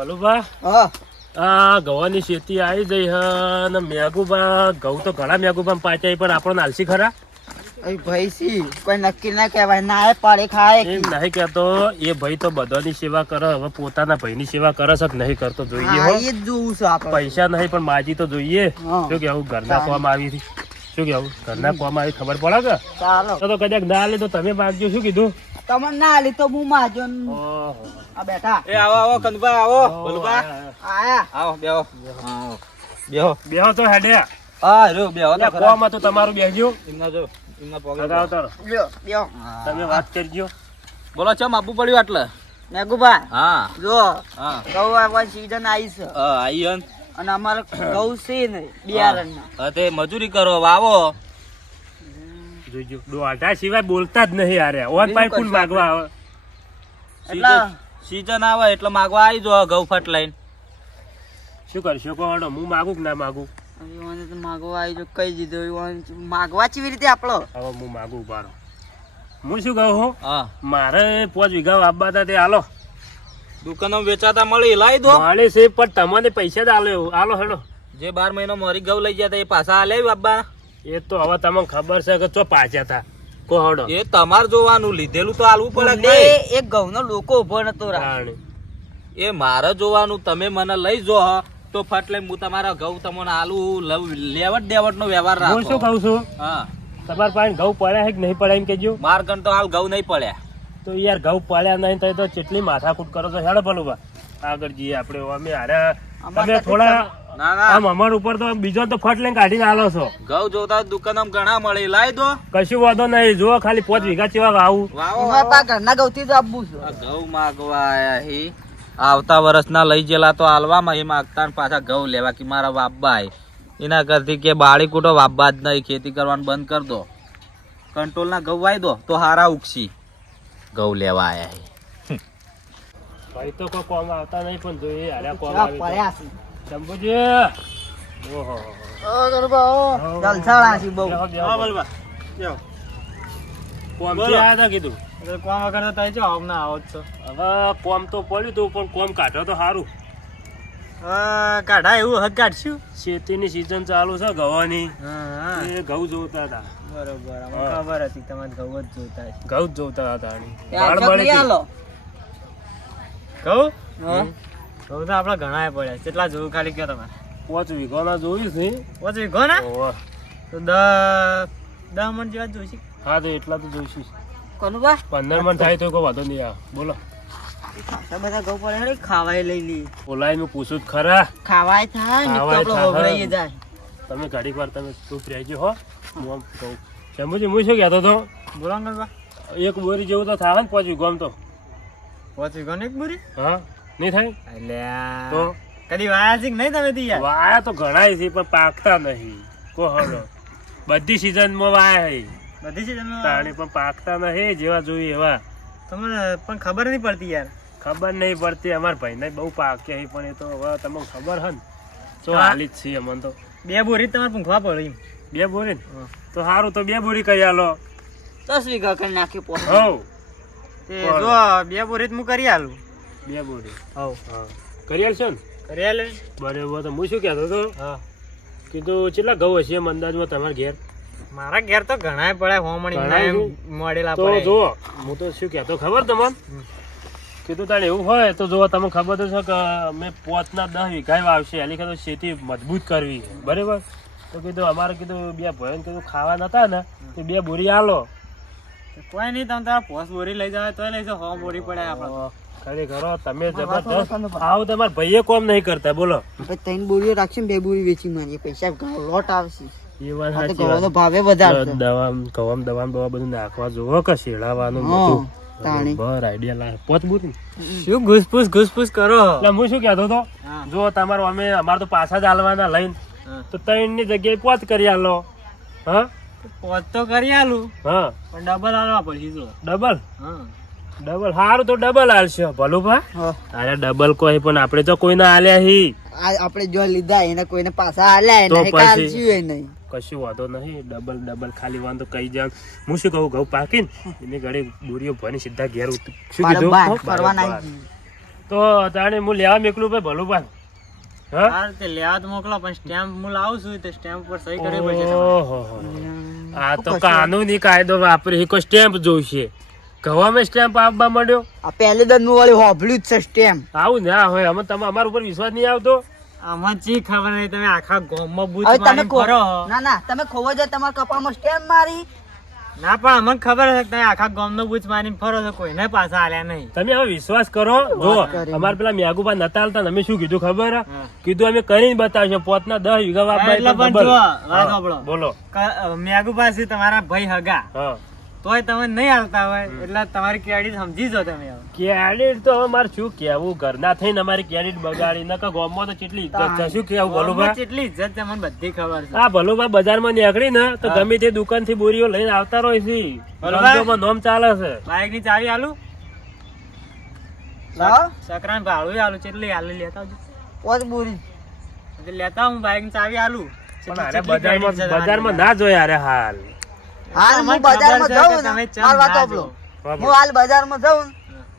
ભલુભા આ ગવાની ખેતી આવી જઈ હ ને મેઘુબા ઘઉં તો ઘણા મેઘુબા પાચાય પણ આપણને આલસી ખરા ભાઈ સી કોઈ નક્કી ના કહેવાય ના પાડે ખાય એમ નહીં કહેતો એ ભાઈ તો બધાની સેવા કરે હવે પોતાના ભાઈની સેવા કરે છે કે નહીં કરતો જોઈએ હો એ જ જોવું છે આપણે પૈસા નહીં પણ માજી તો જોઈએ શું કેવું ઘરના કોમ આવી હતી શું કેવું ઘરના કોમ આવી ખબર પડે કે ચાલો તો કદાચ ના લે તો તમે માગજો શું કીધું તમને ના આલી તો હું માજો આ બેઠા એ આવો કંદબા આવો ભલુભા આયા આવો બેહો આવો બેહો બેહો તો હેડે હા રો બેહો તો ખરા કોમ હતું તમારું બેહજો ઇમના જો ઇમના પોગે લગાવ તારો લ્યો લ્યો તમે વાત કરજો બોલો ચમ આપવું પડ્યું આટલે મેઘુબા હા જો હા ઘઉં આવવાની સીઝન આવી છે આઈ હન અને અમારે ઘઉં છે ને બિયારણના હા તે મજૂરી કરો વાવો જોજો દોઢા સિવાય બોલતા જ નહીં આરે ઓન પાઈ ફૂલ માગવા આવે એટલે સીઝન આવે એટલે માગવા આવી જો ઘઉં ફટ લઈને શું કરશો કહો હું માગું કે ના માગું મને તો માગવા આવી જો કહી દીધું માગવા કેવી રીતે આપણો હવે હું માગું ઉભારો હું શું કહું હું હા મારે 5 વીઘા વાપવા હતા તે હાલો દુકાનો વેચાતા મળી લાવી દો મળે છે પણ તમને પૈસા જ આલો હેડો જે 12 મહિનો મોરી ઘઉં લઈ ગયા તા એ પાછા આલે બાબા એ તો હવે તમને ખબર છે કે ચો પાછા હતા કો હડો એ તમાર જોવાનું લીધેલું તો આલવું પડે કે ને નહીં? એક ઘઉંનો લોકો ઉભો નતો રાણી એ મારે જોવાનું તમે મને લઈ જો તો ફટ લઈને હું તમારા ઘઉં તમને આલુ લેવટ દેવટ નો વ્યવહાર હું શું રાખો કહું છું હા તમારા પાસે ઘઉં પડ્યા છે કે નહીં પડ્યા એમ કેજો માર કણ તો હાલ ઘઉં નહીં પડ્યા તો યાર ઘઉં પડ્યા નહીં તો કેટલી માથાકૂટ કરો છો હેડો ભલું બા આગળ જઈએ આપણે અમે હારે તમે થોડા ના ના આમ અમાર ઉપર તો બીજો તો ફટ લઈને કાઢીને આલો છો ઘઉં જોતા દુકાનમાં ઘણા મળે લાવી દો કશું વાંધો નહીં જો ખાલી 5 વીઘા ચેવા વાવું વાવો એમાં પા ઘરના ઘઉંથી જ આપવું છે આ ઘઉં માગવા આયા હી આવતા વર્ષના લઈ ગયેલા તો હાલવામાં એ માગતા ને પાછા ઘઉં લેવા કે મારા વાપબા એના કરતી કે બાળી કૂટો વાપબા જ નહીં ખેતી કરવાનું બંધ કર દો કંટ્રોલના ઘઉં વાઈ દો તો હારા ઉગશી ઘઉં લેવા આયા હી ભાઈ તો કોઈ કોમ આવતા નહીં પણ જોઈએ હારે કોમ આ આવે પડ્યા છે શંભુજી ઓહો જલસાળા છે બહુ હા બોલવા કોમ થી આયા તા કીધું કોમ વગર તો તઈ જો હમણાં આવો જ છો હવે કોમ તો પડ્યું તું પણ કોમ કાઢો તો સારું કાઢા એવું હદ કાઢશું ખેતીની સીઝન ચાલુ છે ગવાની હા એ ઘઉં જોતા હતા બરોબર હા. ખબર હતી તમારે ઘઉં જ જોતા હશે ઘઉં જ જોતા હતા એ આખો લઈ આલો ઘઉં હા ઘઉં તો આપડે ઘણા પડ્યા કેટલા જોવું ખાલી કયો તમે 5 વીઘાના જોયું છે પછી ઘો ને ઓહો. તો 10 મણ જેવા જોઈશે હા તો એટલા તો જોઈશું કોનું બા 15 મણ થાય તો કોઈ વાંધો નહીં આવે બોલો ખાસા બધા ઘઉં પડે હેડે ખાવાય લઈ લી ઓલાય મેં પૂછું જ ખરા ખાવાય થાય ને તો ખાવાય આપણે થાય. વગડાઈએ જાય તમે ઘડીક વાર તમે ચૂપ રહેજો હો હું આમ કહું શંભુજી હું શું કહેતો હતો બોલો ને એક બોરી જેવું તો થાય ને 5 વીઘામાં તો પછી ઘણ એક બુરી હા નહીં થાય એટલે તો કદી વાયા છે કે નહીં તમે તો યાર વાયા તો ઘણાય છે પણ પાકતા નહીં કો હળો બધી સિઝનમાં વાયા છે બધી છે તમે તાણી પણ પાકતા નહીં જેવા જોઈએ એવા તમને પણ ખબર નહીં પડતી યાર ખબર નહીં પડતી અમારા ભાઈને બહુ પાક્યા છે પણ એ તો હવે તમને ખબર હે ને તો હા. હાલી જ છે અમને તો બે બોરી તમારે પૂંખવા પડે એમ 2 બોરી ને તો સારું તો 2 બોરી કહી આલો 10 વીઘા કરી નાખી પોતે હવ તે બોલો. જો બે બોરી જ હું કરી આલું 2 બોરી હવ હા કરી આલશો ને કરી આલે બરાબર તો હું શું કહેતો હતો હા કીધું કેટલા ઘઉં હશે એમ અંદાજમાં તમારા ઘેર મારા ઘેર તો ઘણાય પડે હોમણી ઘણાય મળેલા તો પડે જો હું તો શું કહેતો ખબર તમને કીધું તાણે એવું હોય તો જો તમને ખબર તો છે કે અમે 5 ના 10 વીઘા વાવશે એની તો ખેતી મજબૂત કરવી બરાબર તો કીધું અમારે કીધું 2 ભાઈઓને કીધું ખાવા નતા ને તો 2 બોરી આલો કોઈ નહીં તમે તારા પોસ બોરી લઈ જાવ તો લઈ જાવ હો બોરી પડે આપણે ખરેખર તમે જબરદસ્ત આવું તમારા ભાઈએ કોમ નહીં કરતા બોલો પછી 3 બોરીઓ રાખશે ને 2 બોરી વેચી મારીએ પૈસા લોટ આવશે એ વાત આ તો સાચી ઘઉંનો વાત. ભાવે વધારશે દવા ઘઉં દવા બધું નાખવા જોવો કે શેડાવાનું હા, બધું તાણી. બરાબર આઈડિયા લાગે 5 બોરી શું ઘૂસપૂસ કરો એટલે હું શું કહેતો હતો હા. જો તમારો અમારે તો પાછા જ હાલવાના લઈને હા. તો 3 ની જગ્યાએ 5 કરી આલો હા પોસ તો કરી આલું હા પણ ડબલ આલવા પડશે જો ડબલ હા ડબલ સારું તો ડબલ હાલશે ભલું ભા હા. અરે ડબલ કોઈ પણ આપણે તો કોઈને હાલ્યા હી આ આપણે જો લીધા એને કોઈને પાછા આલ્યા તો એને પછી? કાલચ્યું નહીં કશું વાંધો નહીં ડબલ ખાલી વાંધો કઈ જાણ હું શું કહું ઘઉં પાકીને એની ઘડી બોરીઓ ભરી સીધા ઘેર શું મારા કીધું બા હો? ફરવા બરાબર. નાખી તો તાણે હું લેવા મેકલું ભાઈ ભલું પાન હા હાર તે લેવા તો મોકલો પણ સ્ટેમ્પ હું લાવું છું તે સ્ટેમ્પ પર સહી કરવી પડશે તમારે. ઓહો. આ તો કાનૂની કાયદો વાપરી કોઈ સ્ટેમ્પ જોઈશે ગવામાં સ્ટેમ્પ આપવા માંડ્યો આ પહેલે દર નું વાળી હોભળ્યું જ છે સ્ટેમ્પ. આવું ના હોય અમે તમે અમારા ઉપર વિશ્વાસ નહીં આવતો આમાં ચી ખબર નહીં તમે આખા ગામમાં બૂથ હવે તમે મારીને ફરો. ના ના તમે ખોવો છો તમારા કપાળમાં સ્ટેમ્પ મારી ના પણ અમને ખબર છે કે તમે આખા ગામનો બૂથ મારીને ફરો છો કોઈને પાછા આલ્યા નહીં. તમે હવે વિશ્વાસ કરો જો અમારે પેલા મેઘુબા નતા હાલતા ને અમે શું કીધું ખબર હે? કીધું અમે કરીને બતાવશું પોતના 10 વીઘા વાપવા એટલે પણ double. જુઓ, વાત હા, સાંભળો. બોલો મેઘુ પાસે તમારા ભાઈ હગા હા તોય તમે નહીં આવતા હોય એટલે તમારી ક્રેડિટ સમજી જો તમે હવે. કેડિટ તો હવે મારે શું કેવું ઘરના થઈને અમારી કેડિટ બગાડી નકર ગામમાં તો કેટલી ઇજ્જત છે શું કેવું ગામમાં ભલુભા કેટલી ઇજ્જત છે મને બધી ખબર છે. આ ભલુભા બજારમાં નીકળી ને તો ગમે તે દુકાન થી બોરીઓ લઈને આવતા હોય છે ભલુભા? રમઝોમાં નોમ ચાલે છે બાઈક ની ચાવી આલું લાવો સકરાન ભાડું આલું કેટલી આલું લેતા આવજો. પોત બોરી એટલે લેતા હું બાઈક ની ચાવી આલું પણ અરે બજારમાં ના જોયા અરે હાલ હાલ તમને હું બજારમાં ખબર છે જાઉં કે ને તમે ચમ મારી વાત ના સાંભળો. જો. હું હાલ બજારમાં જાઉં ને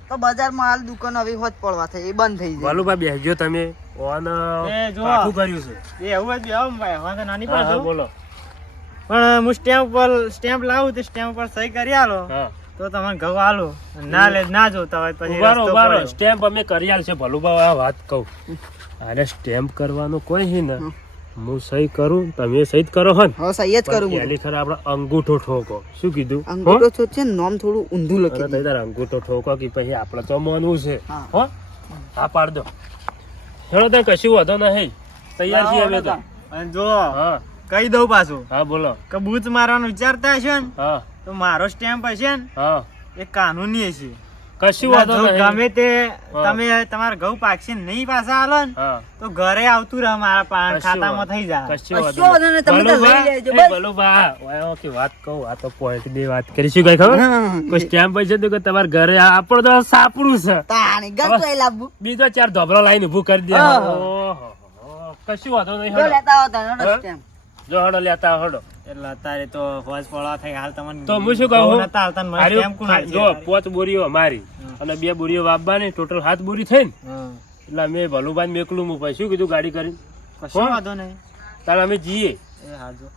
તો બજારમાં હાલ દુકાન હવે હોત પડવા થઈ એ બંધ થઈ જાય ભલુભા બેસજો તમે ઓન એ જુઓ. કાઠું કર્યું છે એ એવું જ આવો ભાઈ હવે તો નાની હા, હા, પાડું બોલો પણ હું સ્ટેમ્પ લાવું તો સ્ટેમ્પ પર સહી કરી આલો હા તો તમને ઘઉં આલો ના લે ના જોતા હોય પછી ઉભારો રસ્તો ઉભારો પડ્યો. સ્ટેમ્પ અમે કરી આલ છે ભલુભા આ વાત કહું અરે સ્ટેમ્પ કરવાનું કોઈ હી ને હું સહી કરું તમે સહી જ કરો હન હવે સહી જ કરું હું પહેલી ખરા આપણે અંગૂઠો ઠોકો શું કીધું અંગૂઠો છો છે ને નામ થોડું ઊંધું હો? લખી અરે તઈ તારે અંગૂઠો ઠોકો કે પછી આપણે તો માનવું છે હા. હો હા પાડ દો હેડો તને કશું વાંધો નહીં તૈયાર છીએ અમે તો અને જો હા કહી દઉં પાછું હા બોલો કે બૂથ મારવાનું વિચારતા હશો ને હા તો મારો સ્ટેમ્પ હશે ને હા એ કાનૂની હશે. કશું એટલે વાંધો જો નહીં ગમે તે હા. તમે તમારા ઘઉં પાકશે ને નહીં પાછા આલો ને હા તો ઘરે આવતું રહે મારા કશું ખાતામાં થઈ જાય. કશું કશો વાંધો નહીં, તમે તો લઈ લેજો, બસ. ભલુભા ઓય કે વાત કહું આ તો પોઈન્ટ ની વાત કરીશું કઈ ખબર કોઈ સ્ટેમ્પ પૈસા તો કે તમારે ઘરે આપણો તો સાપડું છે તાણી ગમ તો લાવવું બીજો 4 ધોબળો લાઈને ઊભું કરી દે હા. ઓહો કશું વાંધો નહીં જો હડો લેતા આવો તાનો હા? સ્ટેમ્પ જો હડો લેતા હડો એટલે અત્યારે તો ફોજ પડવા થઈ હાલ તમને તો હું શું કહું ઘઉં નતા આવતા ને મને હાર્યું, સ્ટેમ્પ કોણ આપશે? જો 5 બોરીઓ અમારી અને 2 બોરીઓ વાપવાની ટોટલ 7 બોરી થઈ ને હા. એટલે અમે ભલુભાઈ મેકલું હું પછી શું કીધું ગાડી કરી કશો હો? વાંધો નહીં. તારે અમે જઈએ એ હાજો.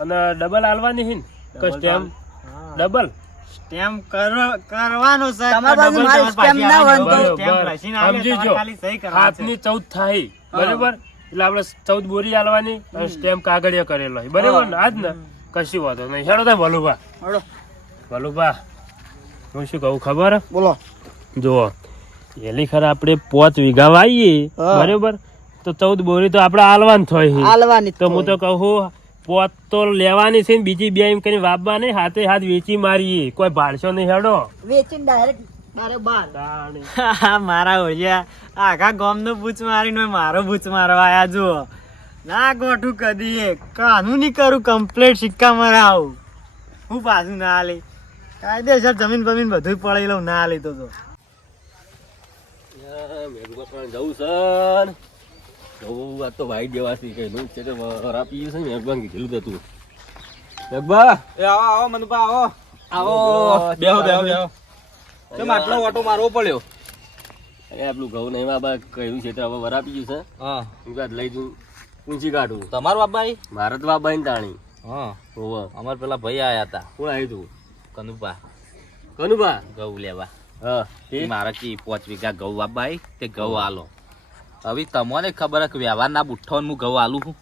અને ડબલ આલવાની હે ને કે Double સ્ટેમ્પ હા. ડબલ સ્ટેમ્પ કરવાનો છે તમારા પાસે double મારી તમારે પાછી સ્ટેમ્પ ના હોય ને આવવાની. તો- સ્ટેમ્પ લખીને આવે, સમજી તમારે જો. ખાલી સહી કરવાની છે. 7 ની 14 થાય બરાબર એટલે આપણે 14 બોરી આલવાની અને સ્ટેમ્પ કાગળિયા કરેલો હોય બરાબર ને આજ ને કશી વાંધો નહીં હેડો તા ભલુભા હળો ભલુભા હું શું કહું ખબર હે? બોલો જુઓ એલી ખરા આપણે 5 વીઘા વાઈએ હા. બરાબર તો 14 બોરી તો આપણે આલવાની થાય છે. હાલવાની તો હું તો કહું 5 તો લેવાની છે ને બીજી 2 એમ કરીને વાપવા નહીં હાથે હાથ વેચી મારીએ કોઈ ભાડશો નહીં હેડો વેચીને ડાયરેક્ટ બારોબાર હા, મારા ઓળિયા આખા ગામનો બૂચ મારીને મારો બૂચ મારવા આયા જુઓ ના ગોઠું કદી કાનૂની કરું કમ્પ્લીટ સિક્કા મરાવું હું પાછું ના લે કાયદેસર જમીન બમીન બધું પડી લઉં ના લે તો જવું છે જવું આ તો ભાઈ દેવાથી કહેલું છે કે વરા પીયું છે ને મેઘબાન કીધેલું હતું મેઘબા એ આવો આવો મનુભા આવો આવો બેહો બેહો બેહો કેમ આટલો ઓટો મારવો પડ્યો અરે આપણું ઘઉં નહીં બાબા કહ્યું છે તો હવે વરા પીયું છે હા હું કાં લઈ જઉં ઊંચી કાઢું તમારું બાબાઈ મારે તો બાબા તાણી હા હોવે અમાર પેલા ભાઈ આયા હતા કોણ આવ્યું તું કનુભા કનુભા ઘઉં લેવા હા તે મારા કી 5 વીઘા ઘઉં બાબાઈ તે ઘઉં આલો હવે તમને ખબર હે કે વ્યવહારના બુઠ્ઠાનું હું ઘઉં આલું છું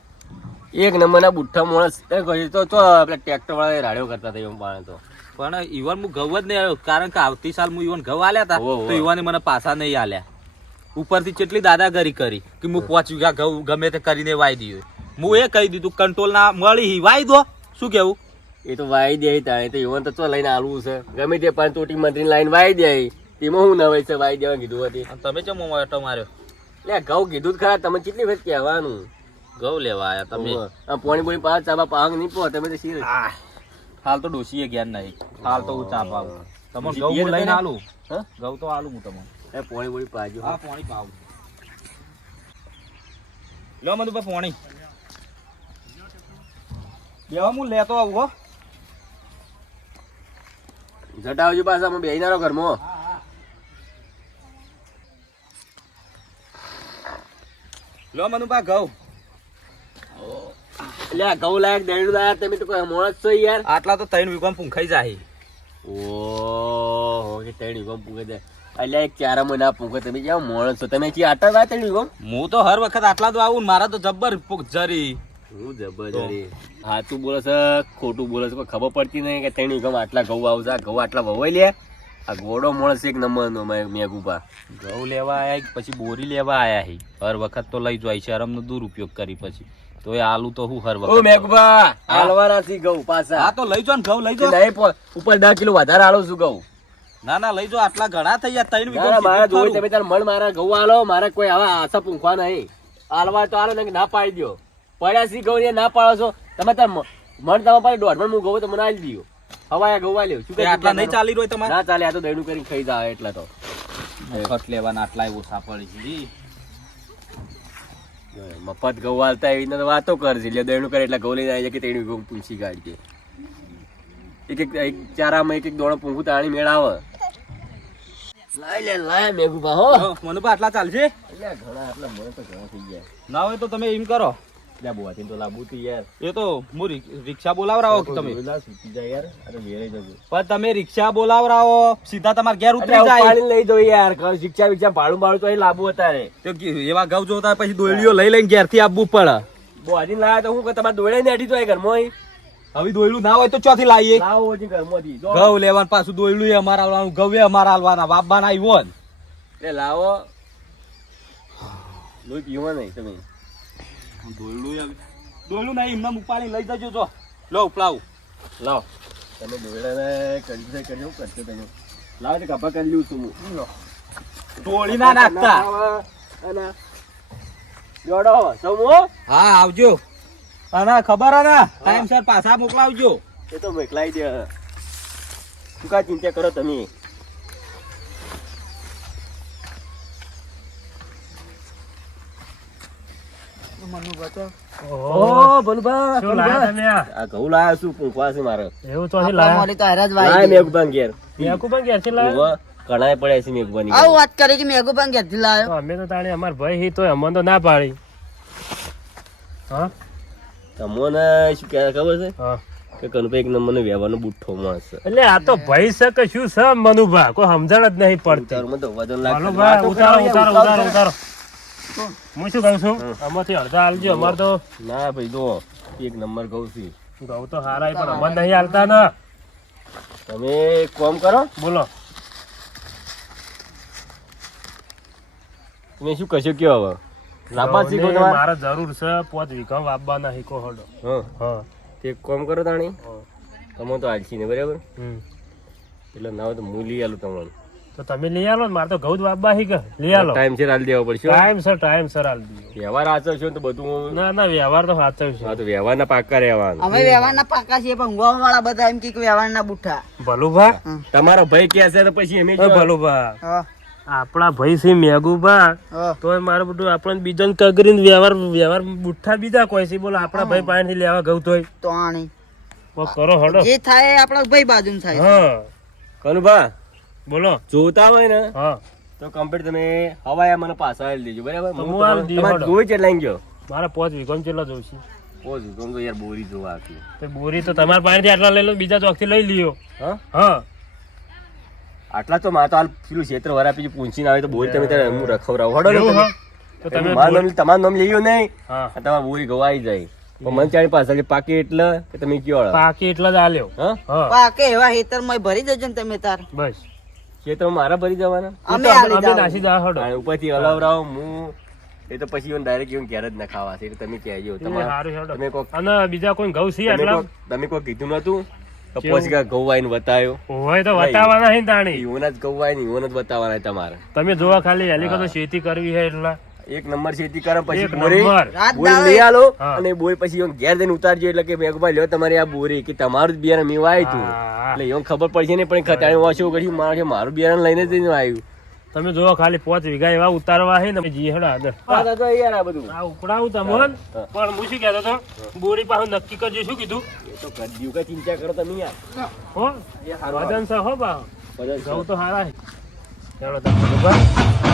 એક નંબરના બુઠ્ઠા માણસ એ કહ્યું તો પેલા ટ્રેક્ટર વાળા રાડ્યો કરતા હતા એમ પાણે તો પણ ઈવન હું ઘઉં જ નહીં આવ્યો કારણ કે આવતી સાલ હું ઈવન ઘઉં આલ્યા હતા ઓહો. તો ઈવને મને પાછા નહીં આલ્યા ઉપરથી કેટલી દાદાગીરી કરી કે હું 5 વીઘા ઘઉં ગમે તે કરીને વાઈ દીધું હું એ કહી દીધું કંટ્રોલ ના મળી વાઈ દો શું કેવું એ તો વાઈ દે તાણે તો ઈવન તો ચો લઈને આલવું છે ગમે તે પાંચ તોટી મંત્રી લાઈન વાઈ દે તેમાં હું નવાઈ છે વાઈ દેવા કીધું હતી અને તમે ચમ ઓટો માર્યો લે ઘઉં કીધું જ ખરા તમે કેટલી વખત કહેવાનું ઘઉં લેવા આયા તમે આ પોણી બોણી પાછ ચાબા પાહંગ નહીં પો તમે તો શી હાલ તો ડોસીએ જ્ઞાન નહીં હાલ તો હું ચા પાવું તમને ડોશી ઘઉં પીએ હું તો લઈને ખરા? આલું હા? ઘઉં તો આલું હું તમને એ પોણી બોણી પાજો હા પાણી પાવું લો મને પાણી બેવા હું લેતો આવું હો જટાવજો પાછા અમે બેહી નારો ઘરમાં લો મનુભા ઘઉં. એટલે આ ઘઉં લાયક દેણું લાયા તમે તો કોઈ મોણસ છો યાર. આટલા તો 3 વીઘામાં પૂંખાઈ જાય. ઓહો કે ત્રણ વીઘો પૂગે દે. અલ્યા એક 4 મહિના પૂગે તમે કેવા મોણસ છો તમે કી આટા લાયા 3 વીઘો? હું તો હર વખત આટલા તો આવું ને મારા તો જબ્બર જરી. હું જબરજરી હાચું બોલે છે ખોટું બોલે છે કોઈ ખબર પડતી નહીં કે 3 વીઘામાં આટલા ઘઉં આવશે. આ ઘઉં આટલા વવાઈ લે. આ ઘોડો માણસ એક નંબરનો મેઘુભા. ઘઉં લેવા આયા પછી બોરી લેવા આયા હી. હર વખત તો લઈ જાય શરમનો દુરુપયોગ કરી પછી તો એ આલુ તો હું હર ઓ વખત. મેઘુભા હાલવાના છે ઘઉં પાછા. હા તો લઈ જો ને ઘઉં લઈ જો. નહીં ઉપર 10 કિલો વધારે આલો છું ઘઉં. ના ના લઈ જો આટલા ઘણા થઈ ગયા 3 ના, મારા જોઈ વીઘા. તમે તાર મન મારા ઘઉં આલો મારે કોઈ આવા આશા પૂંખવા નહીં. આલવા તો આલો ને ના પાડી દો. પડ્યા સી ઘઉં ના પાડો છો તમે તાર મન તમારા પાસે 1.5 મણ હું ઘઉં તો મને આલી દો. હવાયા ઘઉં આલ્યો શું તે આટલા નહીં ચાલી રહ્યો તમારે? ના ચાલે આ તો દહીણું કરીને ખાઈ જાવ એટલે તો મફત લેવાના આટલા ઓછા પડી છે. મફત ઘઉં આલતા એવી રીતના તો વાતો કરશે એટલે દહીણું કરે એટલે ઘઉં લઈને આવી જાય કે તેણી ઘઉં પૂંછી કાઢીએ. એક ચારામાં એક દોણો પૂંખું તાણી મેળાવે. લાય મેઘુભા હો. મનુભા આટલા ચાલશે? એટલે ઘણા આટલા મને તો ઘણા થઈ ગયા. ના હોય તો તમે એમ કરો. ત્યાં બોવાથી તો લાંબુ થી યાર. એ તો હું રિક્ષા બોલાવરાવો કે તમે. સુતી જાય યાર અરે વેરે જજો. પણ તમે રિક્ષા બોલાવરાવો સીધા તમારા ઘેર ઉતરી એટલે જાય. ઉપાડીને લઈ જાઓ યાર ઘર શિક્ષા ભાડું તો અહીં લાંબુ અત્યારે. તો એવા ઘઉં જોતા પછી દોયડીઓ લઈ લઈને ઘેરથી આપવું પડે. બોવાથી લાયા તો હું કે તમારે દોડે ને અઢી તો એ ઘરમાં અહીં. હવે દોયડું ના હોય તો ચોથી લાવીએ. લાવો હજી ઘરમાંથી. જો. ઘઉં લેવાનું પાછું દોયડું એ અમારા આલવાનું ઘઉં એ અમારા આલવાના બાપબાના આવ્યો ને. એટલે લાવો લોહી પીવો નહીં તમે. દોયડું નહીં એમને ઉપાડી લઈ જજો જો. લો ઉપલાવું. લાવો તમે દોડાને કરજો કરજો તમે. લાવો તે કપા કરી લઉં છું હું. તોડી ના નાખતા. અને જોડો સમૂહ હા આવજો. અને ખબર હે ને ટાઈમસર પાછા મોકલાવજો. એ તો મોકલાઈ દે. શું કા ચિંતા કરો તમે. ઓહો બનુભા શું લાયા તમે આ? આ ઘઉં લાયા છું પૂંખવા છે મારે. એવું તો અહીં લાયા? મારી તો હારે જ લાય વાઈ ગઈ. મેઘુભાન ઘેર. મેઘુભાઈ ક્યાંથી લાયા? ઓહો, ઘણાય પડ્યા છે મેઘુભાની ઘેર. આવું વાત કરી કે મેઘુભાઈ ઘેરથી લાવ્યો. તો અમે તો તાણે અમાર ભાઈ હી તોય અમને તો ના પાડી. હા તમને શું કહે ખબર છે હા. કે કનુભાઈ એક નંબરનો વ્યવહારનો બુઠ્ઠો માણસ છે. એટલે આ તો ભાઈ છે કે શું છે મનુભા કોઈ સમજણ જ નહીં પડતી. ઉતારમાં તો વજન લાગે. મનુભા ઉતારો. હું શું કહું છું આમાંથી અડધા હાલજો અમાર તો ના ભાઈ જો એક નંબર ઘઉં છે. ઘઉં તો હારા પણ અમને નહીં હાલતા ને. તમે એક કામ કરો બોલો તમે શું કશો કયો હવે લાંબા શીખો ઘઉંની તમારે. મારે જરૂર છે 5 વીઘા વાવવાના હીકો હડો. હા હા તે એક કામ કરો તાણી તમે તો આલસી ને બરાબર હમ. એટલે ના હોય તો હું લઈ આલું તમને. તો તમે લઈ આલો ને મારે તો ઘઉં જ વાવવા હી કે લઈ આલો. ટાઈમ છે આલી દેવો પડશે. ટાઈમ સર હાલ દીધો. વ્યવહાર આચરશો ને તો બધું. ના ના વ્યવહાર તો સાચો છે. હા તો વ્યવહારના પાક્કા રહેવાનું. અમે વ્યવહારના પાકા છીએ પણ ઊંઘવા વાળા બધા એમ કે વ્યવહારના બુઠ્ઠા. ભલુભા તમારો ભાઈ કે છે તો પછી અમે ઓ ભલુભા હા આપણા ભાઈ છે મેઘુભા હા તોય મારે બધું આપણને બીજો કગરીને વ્યવહાર બુઠ્ઠા બીજા કોઈ છે બોલો આપણા ભાઈ પાસેથી લેવા ઘઉં તોય તો આણી કોક કરો હડો. જે થાય એ આપણા ભાઈ બાજુ થાય. હા કનુભા બોલો જોતા હોય ને હા તો કમ્પ્લીટ તમે હવાયા મને પાછા આલી દેજો બરાબર. તો હું હું આલી દઉં, તમારે હળો. જોઈ છે લાઈન ગયો. મારે 5 વીઘા કેટલા જોઉં છે ઓછું ગમ તો યાર બોરી જોવા આપી. તો બોરી તો તમારા પાસેથી આટલા લઈ લો બીજા ચોકથી લઈ લ્યો. હા હા આટલા તો માં તો હાલ પેલું ક્ષેત્ર વરાપી પૂંચીને આવે તો બોરી તમે ત્યારે હું રખવરાવું હડો ને એવું તમે. હા તો તમે મારું નામ તમારું નામ લેયું નહીં હા આ તમારી બોરી ગવાઈ જાય પણ મને ચાણી પાછળ પાકી એટલે કે તમે કયો પાકી એટલા જ આલ્યો. હા હા પાકે એવા હેતરમાં ભરી દેજો ને તમે તાર. બસ ક્ષેત્ર મારા ભરી જવાના. અમે આલી અમે જાવ. નાસી જા હડો. અને ઉપરથી હલાવરાવ હું એ તો પછી ડાયરેક્ટ એવું ઘેર જ ના ખાવા છે એટલે તમે કહેજો એ હારું હેડો. તમે કોક અને બીજા કોઈ ઘઉં છે આટલા તમે કોઈ કીધું નતું તો કેવું? પછી કાંઈ ઘઉં આવીને બતાવ્યો હોય તો વટાવાના હે ને તાણી. ઈવોના જ ઘઉં આવીને ઈવોના જ બતાવવાના તમારે. તમે જોવા ખાલી હેલી તો ખેતી કરવી છે એટલા એક નંબર ખેતી કરે પછી એક બોરી નંબર. રાત બોરી દાડે લઈ આલો હા. અને બોરી પછી ઈવોને ઘેર જઈને ઉતારજો એટલે કે મેઘભાઈ લ્યો તમારી આ બોરી કે તમારું જ બિયારણ મેં વાવ્યું હતું હા. એટલે ઈવોને ખબર પડશે ને પણ ખતાણી વાંચો કર્યું મારું બિયારણ લઈને જ આવ્યું. તમે જોવા ખાલી 5 વીઘા એવા ઉતારવા હે ને જી હેડા આગળ. આ તો યાર આ બધું આ ઉપડાવું તમને પણ હું શું કહેતો હતો બોરી પાસે નક્કી કરજો શું કીધું એ તો કરી દ્યું કઈ ચિંતા કરો તમે યાર. હો એ હારું વજન છે હો બા બધા ઘઉં તો હારા છે ચાલો તમે બરાબર